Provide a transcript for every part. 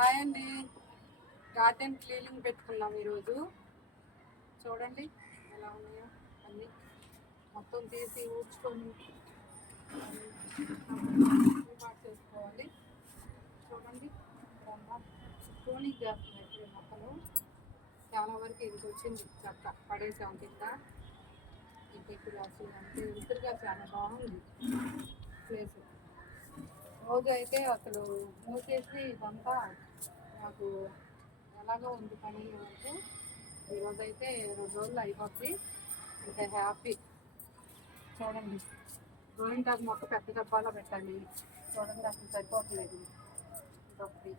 Hi అండి. Garden cleaning పెట్టుకున్నాం ఈరోజు. చూడండి ఎలా ఉన్నాయో అన్నీ. మొత్తం తీసి ఊడ్చుకొని చేసుకోవాలి. చూడండి ఇక్కడన్నా క్లీనింగ్ చేస్తున్నాయి ఇప్పుడు మొక్కలు. చాలా వరకు ఇది వచ్చింది చెత్త పడేసాం కింద. ఈ పెట్టులు అసలు అంటే ఉసిరిగా చాలా బాగుంది ప్లేస్. రోజు అయితే అసలు మూసేసి ఇదంతా నాకు ఎలాగో ఉంది పని వరకు. ఈరోజైతే 2 రోజులు అయిపోద్ది. ఇంకా హ్యాపీ. చూడండి గోరింటాకు మొక్క పెద్ద డబ్బాలో పెట్టాలి. చూడండి అసలు సరిపోవట్లేదు. ఇంకొకటి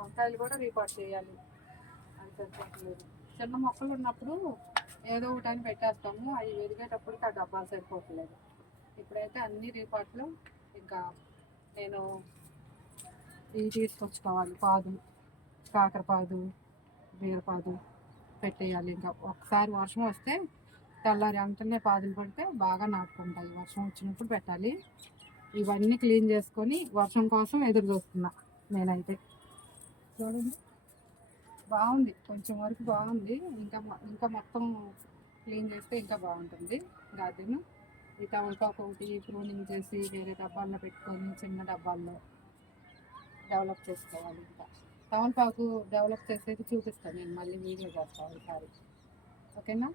వంకాయలు కూడా రీపాట్ చేయాలి, అది సరిపోవట్లేదు. చిన్న మొక్కలు ఉన్నప్పుడు ఏదో ఒకటి అని పెట్టేస్తాము, అవి వెరిగేటప్పటికి ఆ డబ్బాలు సరిపోవట్లేదు. ఇప్పుడైతే అన్ని రీపాట్లు. ఇంకా నేను ఇవి తీసుకొచ్చుకోవాలి, పాదు, కాకరపాదు, బీరపాదు పెట్టేయాలి. ఇంకా ఒకసారి వర్షం వస్తే తెల్లారి అంటనే పాదులు పడితే బాగా నాటుకుంటాయి. వర్షం వచ్చినప్పుడు పెట్టాలి. ఇవన్నీ క్లీన్ చేసుకొని వర్షం కోసం ఎదురు చూస్తున్నా నేనైతే. చూడండి బాగుంది, కొంచెం వరకు బాగుంది. ఇంకా ఇంకా మొత్తం క్లీన్ చేస్తే ఇంకా బాగుంటుంది గార్డెన్. ఈ తమలపాకు ఒకటి ప్రూనింగ్ చేసి వేరే డబ్బాల్లో పెట్టుకొని చిన్న డబ్బాల్లో డెవలప్ చేసుకోవాలి. ఇంకా తమలపాకు డెవలప్ చేసేది చూపిస్తాను నేను, మళ్ళీ వీడియో చేస్తాను ఈసారి. ఓకేనా?